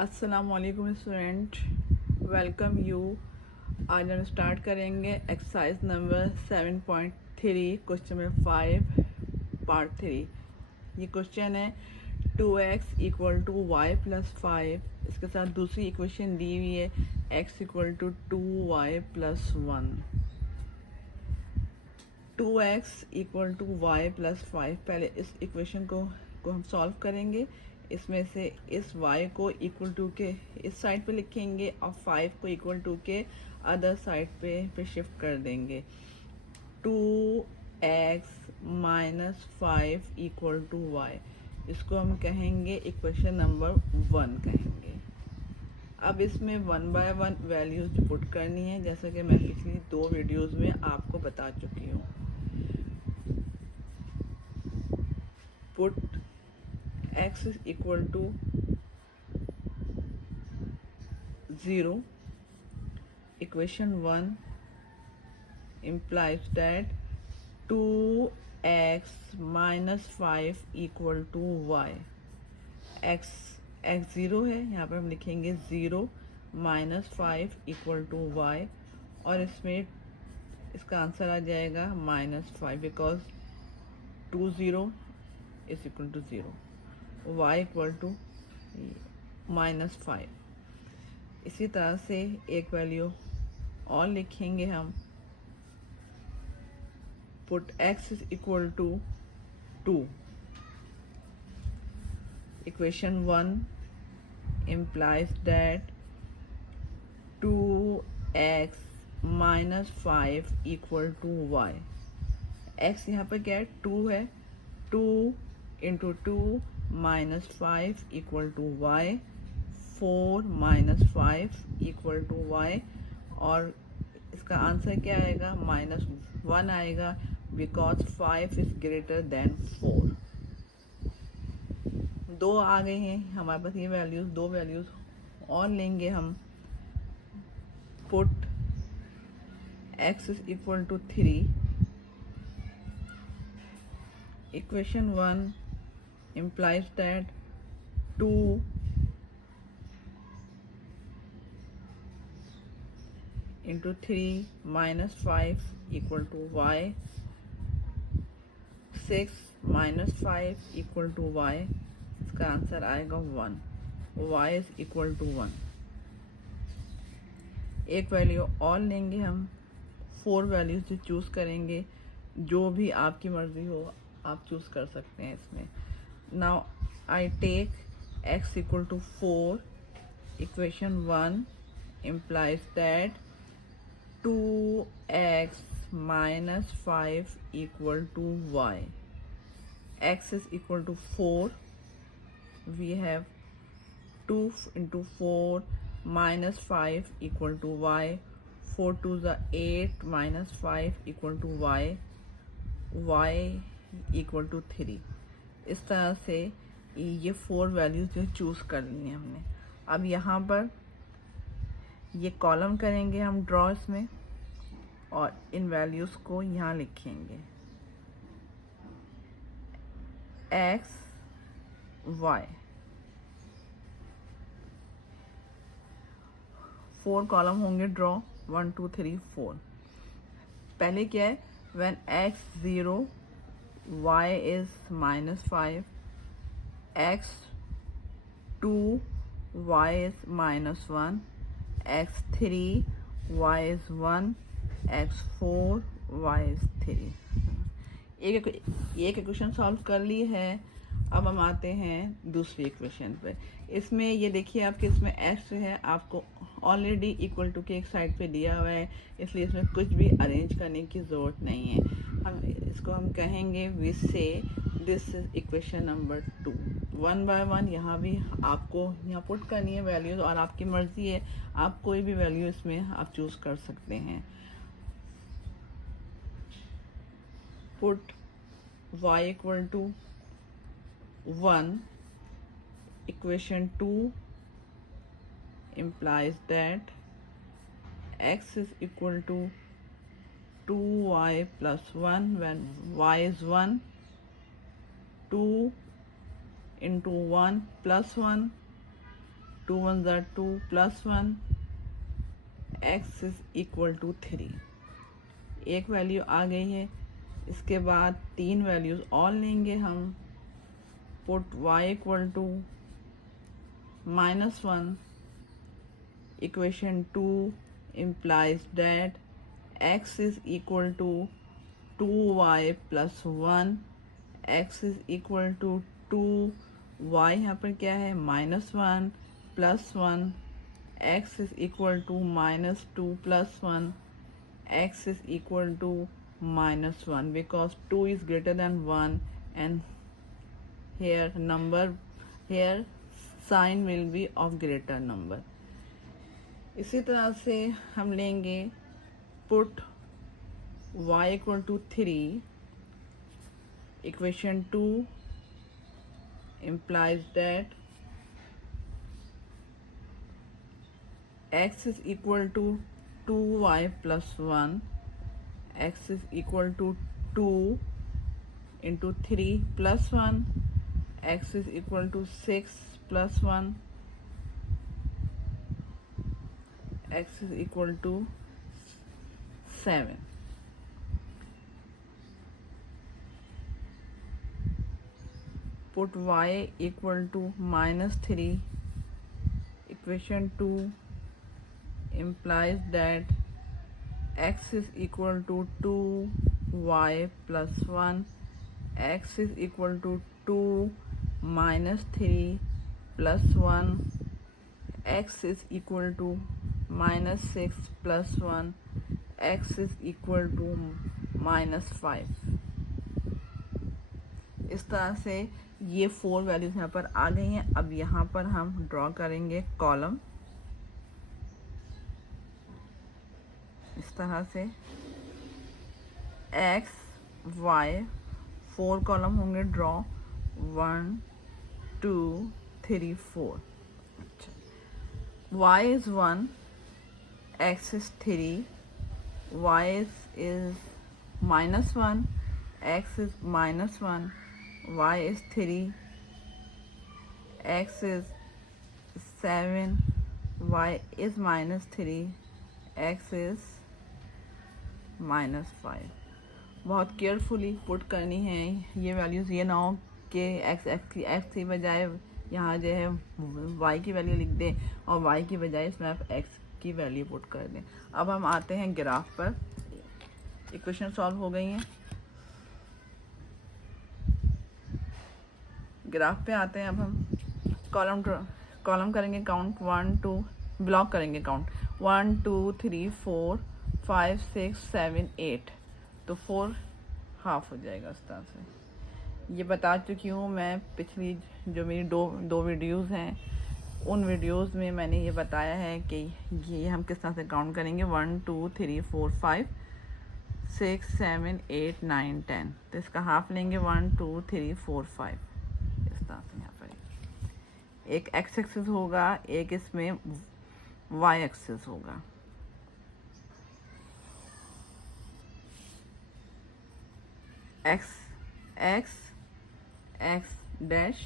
अस्सलामुअलैकुम student, welcome you. आज हम स्टार्ट करेंगे exercise number 7.3 question number 5 part 3। ये क्वेश्चन है 2x equal to Y plus 5। इसके साथ दूसरी इक्वेशन दी हुई है x equal to 2y plus 1। 2x equal to Y plus 5। पहले इस इक्वेशन को हम सॉल्व करेंगे। इसमें से इस y को इक्वल टू के इस साइड पे लिखेंगे और 5 को इक्वल टू के अदर साइड पे शिफ्ट कर देंगे। 2x minus 5 equal to Y, इसको हम कहेंगे इक्वेशन नंबर 1 कहेंगे। अब इसमें 1 बाय 1 वैल्यूज पुट करनी है, जैसा कि मैं पिछली 2 वीडियोस में आपको बता चुकी हूँ। Put x is equal to 0. Equation 1 implies that 2x minus 5 equal to y. x 0 है, यहाँ पर हम लिखेंगे 0 माइनस 5 इक्वल टू y, और इसमें इसका आंसर आ जाएगा -5 because 2 0 is equal to 0, y equal to -5। इसी तरह से एक वैल्यू और लिखेंगे हम। Put x is equal to 2। Equation 1 implies that 2x minus 5 equal to y। x यहाँ पर क्या है, 2 है। 2 into 2 minus 5 equal to Y. 4 minus 5 equal to Y, और इसका आंसर क्या आएगा, -1 आएगा बिकॉज 5 इज ग्रेटर देन 4। 2 आ गए हैं हमारे पास ये वैल्यूज। 2 वैल्यूज और लेंगे हम। Put x is equal to 3। Equation 1 implies that 2 into 3 minus 5 equal to y। 6 minus 5 equal to y, इसका आंसर आएगा 1। y is equal to 1। एक वैल्यू और लेंगे हम। 4 वैल्यूज से चूज करेंगे, जो भी आपकी मर्जी हो आप चूज कर सकते हैं इसमें। Now I take x equal to 4. Equation 1 implies that 2x minus 5 equal to y. X is equal to 4. We have 2 into 4 minus 5 equal to y. 4 to the 8 minus 5 equal to y. Y equal to 3। इस तरह से ये 4 values जो choose कर ली हैं हमने। अब यहाँ पर ये कॉलम करेंगे हम ड्रॉ इसमें, और इन वैल्यूज़ को यहाँ लिखेंगे। x y 4 कॉलम होंगे ड्रॉ, 1 2 3 4। पहले क्या है, when x 0 y is -5, x 2 y is -1, x 3 y is 1, x 4 y is 3। एक इक्वेशन सॉल्व कर ली है। अब हम आते हैं दूसरी इक्वेशन पे। इसमें ये देखिए आपके इसमें x है, आपको ऑलरेडी इक्वल टू के एक साइड पे दिया हुआ है, इसलिए इसमें कुछ भी अरेंज करने की ज़रूरत नहीं है। इसको हम कहेंगे we say this is equation number 2। 1 by 1 यहाँ भी आपको यहाँ पुट करनी है वैल्यूज, और आपकी मर्जी है, आप कोई भी वैल्यू इसमें आप चूज कर सकते हैं। Put y equal to 1। Equation 2 implies that x is equal to 2y plus 1 when y is 1, 2 into 1 plus 1, 2 1 ज़ा 2 plus 1 x is equal to 3। एक वैल्यू आ गई है। इसके बाद 3 वैल्यूज़ और लेंगे हम। Put y equal to -1, equation 2 implies that x is equal to 2y plus 1, x is equal to 2, y यहाँ पर क्या है -1 plus 1, x is equal to -2 plus 1, x is equal to -1 because 2 is greater than 1 and here sign will be of greater number। इसी तरह से हम लेंगे put y equal to 3, equation 2 implies that x is equal to 2y plus 1, x is equal to 2 into 3 plus 1, x is equal to 6 plus 1, x is equal to 7। Put y equal to -3, equation 2 implies that x is equal to 2y plus 1, x is equal to 2 -3 plus 1, x is equal to -6 plus 1, x is equal to -5। इस तरह से ये 4 values यहाँ पर आ गई हैं। अब यहाँ पर हम ड्रॉ करेंगे कॉलम इस तरह से x y 4 कॉलम होंगे ड्रॉ 1 2 3 4। अच्छा, y is 1, x is 3, y is -1, x is -1, y is 3, x is 7, y is -3, x is -5। बहुत केयरफुली पुट करनी है ये वैल्यूज़, ये ना हो कि x की बजाय यहाँ जो है y की वैल्यू लिख दें और y की बजाय इसमें आप x की वैल्यू पुट कर दें। अब हम आते हैं ग्राफ पर। इक्वेशन सॉल्व हो गई हैं। ग्राफ पे आते हैं। अब हम कॉलम करेंगे काउंट 1 2, ब्लॉक करेंगे काउंट 1 2 3 4 5 6 7 8, तो 4 हाफ हो जाएगा इस तरह से। ये बता चुकी हूँ मैं, पिछली जो मेरी दो वीडियोज़ हैं उन वीडियोज़ में मैंने ये बताया है कि ये हम किस तरह से काउंट करेंगे 1 2 3 4 5 6 7 8 9 10, तो इसका हाफ लेंगे 1 2 3 4 5 इस तरह से। यहाँ पर एक x एक्सिस होगा, एक इसमें y एक्सिस होगा। x dash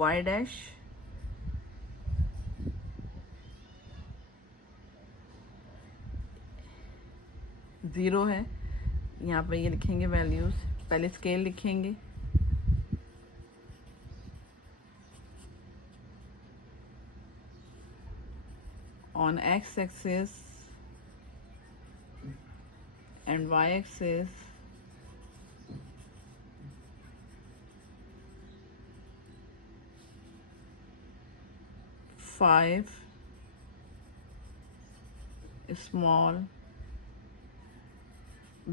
y dash zero है। यहाँ पे ये लिखेंगे वैल्यूज़, पहले स्केल लिखेंगे, on x axis and y axis five small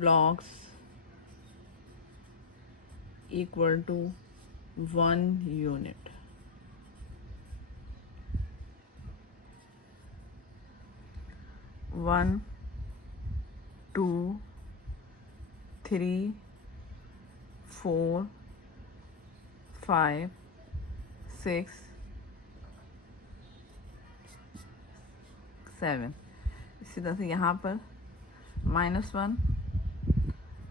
blocks equal to 1 unit। One 2 3 4 5 6 7। इसी तरह से यहाँ पर -1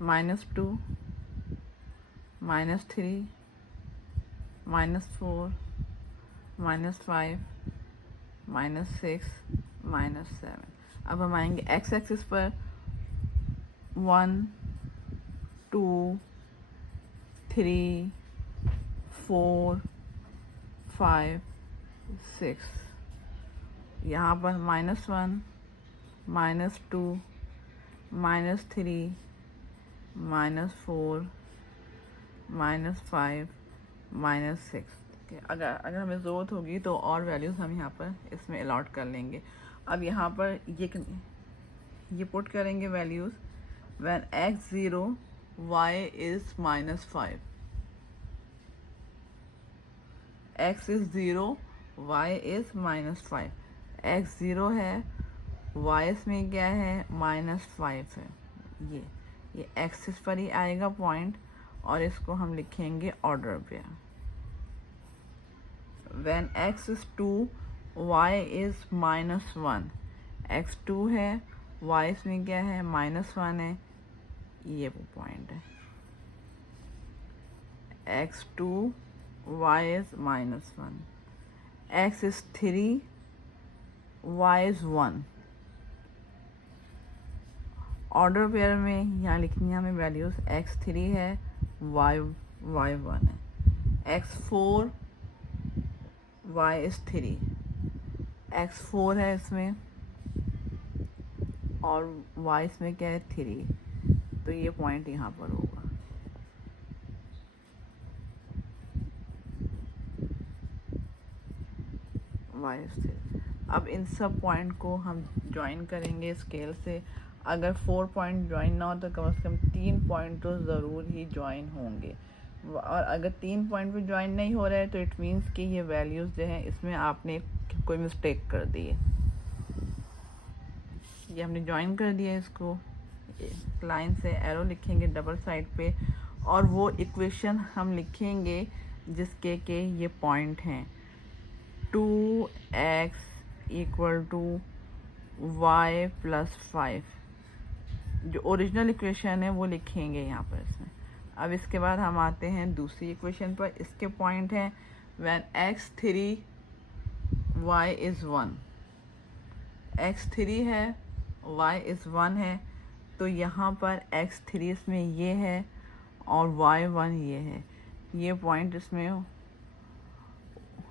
-2 -3 -4, -5, -6, -7। अब हम आएंगे एक्स एक्सिस पर 1 2 3 4 5 6। यहाँ पर -1 -2 -3 -4 -5 -6। अगर हमें ज़रूरत होगी तो और वैल्यूज़ हम यहाँ पर इसमें अलॉट कर लेंगे। अब यहाँ पर ये पुट करेंगे values when x 0 y is -5, x is 0 y is -5, x 0 है, y इसमें क्या है -5 है। ये एक्सिस पर ही आएगा पॉइंट और इसको हम लिखेंगे ऑर्डर पे। When x is 2 y is -1, x 2 है, y इसमें क्या है -1 है, ये वो पॉइंट है। x 2 y is -1, x is 3 y is 1। Order pair में यहाँ लिखनी है हमें वैल्यूज़, x 3 है, y 1 है, x 4 y is 3, x 4 है इसमें और y इसमें क्या है 3, तो ये पॉइंट यहाँ पर होगा। y is 3। अब इन सब पॉइंट को हम ज्वाइन करेंगे स्केल से। अगर 4 पॉइंट ज्वाइन ना हो तो कम से कम 3 पॉइंट तो ज़रूर ही ज्वाइन होंगे, और अगर 3 पॉइंट भी ज्वाइन नहीं हो रहा है तो इट मीन्स कि ये वैल्यूज़ जो हैं इसमें आपने कोई मिस्टेक कर दी है। ये हमने ज्वाइन कर दिया है, इसको लाइन से एरो लिखेंगे डबल साइड पे, और वो इक्वेशन हम लिखेंगे जिसके के ये पॉइंट हैं। 2x = y + 5, जो ओरिजिनल इक्वेशन है वो लिखेंगे यहाँ पर इसमें। अब इसके बाद हम आते हैं दूसरी इक्वेशन पर। इसके पॉइंट हैं when x 3 y is 1, x 3 है, y is 1 है, तो यहाँ पर x 3 इसमें ये है और y 1 ये है, ये पॉइंट इसमें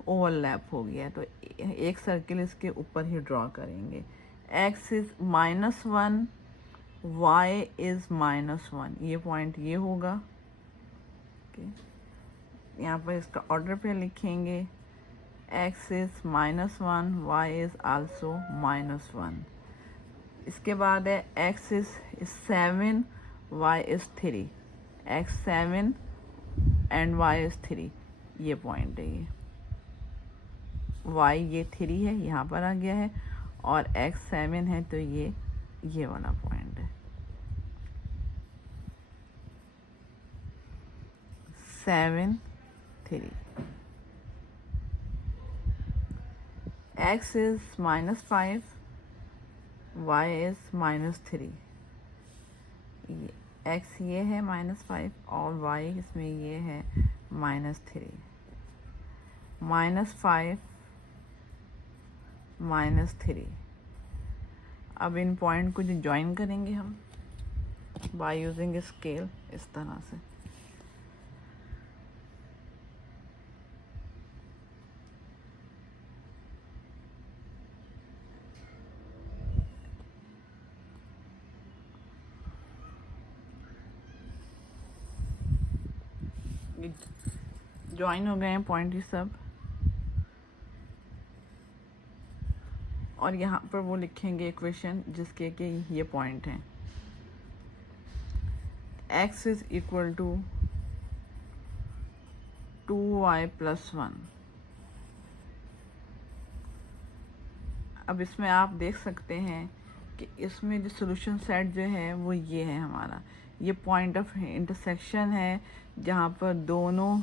ओवरलैप हो गया, तो एक सर्किल इसके ऊपर ही ड्रॉ करेंगे। x is -1 y is -1, ये पॉइंट ये होगा। यहाँ पर इसका ऑर्डर पे लिखेंगे x is -1 y is also -1। इसके बाद है x is 7 y is 3, x 7 and y is 3, ये पॉइंट है। ये y ये 3 है, यहाँ पर आ गया है, और x 7 है, तो ये वाला पॉइंट है। 7 3, x is -5 y is -3, x ये है -5 और y इसमें ये है -3। -5 -3। अब इन पॉइंट को जो ज्वाइन करेंगे हम बाय यूजिंग स्केल, इस तरह से। ज्वाइन हो गए हैं पॉइंट ये सब, और यहाँ पर वो लिखेंगे इक्वेशन जिसके के ये पॉइंट हैं। x is equal to 2y + 1। अब इसमें आप देख सकते हैं कि इसमें जो सोल्यूशन सेट जो है वो ये है हमारा, ये पॉइंट ऑफ इंटरसेक्शन है जहाँ पर दोनों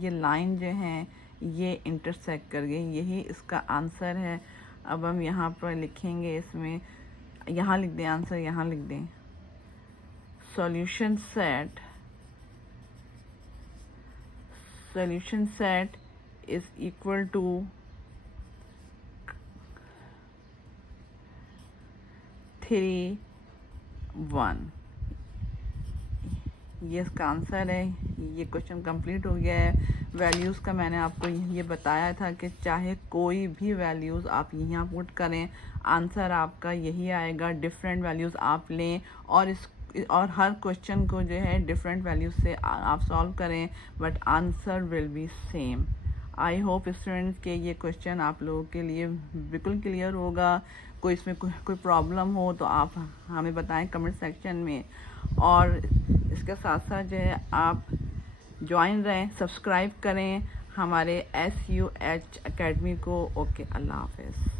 ये लाइन जो हैं ये इंटरसेक्ट कर गई, यही इसका आंसर है। अब हम यहाँ पर लिखेंगे, इसमें यहाँ लिख दें आंसर, यहाँ लिख दें solution set solution set is equal to three one. ये इसका आंसर है। ये क्वेश्चन कंप्लीट हो गया है। वैल्यूज़ का मैंने आपको ये बताया था कि चाहे कोई भी वैल्यूज़ आप यहाँ पुट करें, आंसर आपका यही आएगा। डिफरेंट वैल्यूज़ आप लें और हर क्वेश्चन को जो है डिफरेंट वैल्यूज़ से आप सॉल्व करें, but answer will be same. I hope students के ये क्वेश्चन आप लोगों के लिए बिल्कुल क्लियर होगा। कोई इसमें कोई प्रॉब्लम हो तो आप हमें बताएं कमेंट सेक्शन में। और इसके साथ साथ जो है आप ज्वाइन रहें, सब्सक्राइब करें हमारे SUH अकेडमी को। ओके, अल्लाह हाफ़िज़।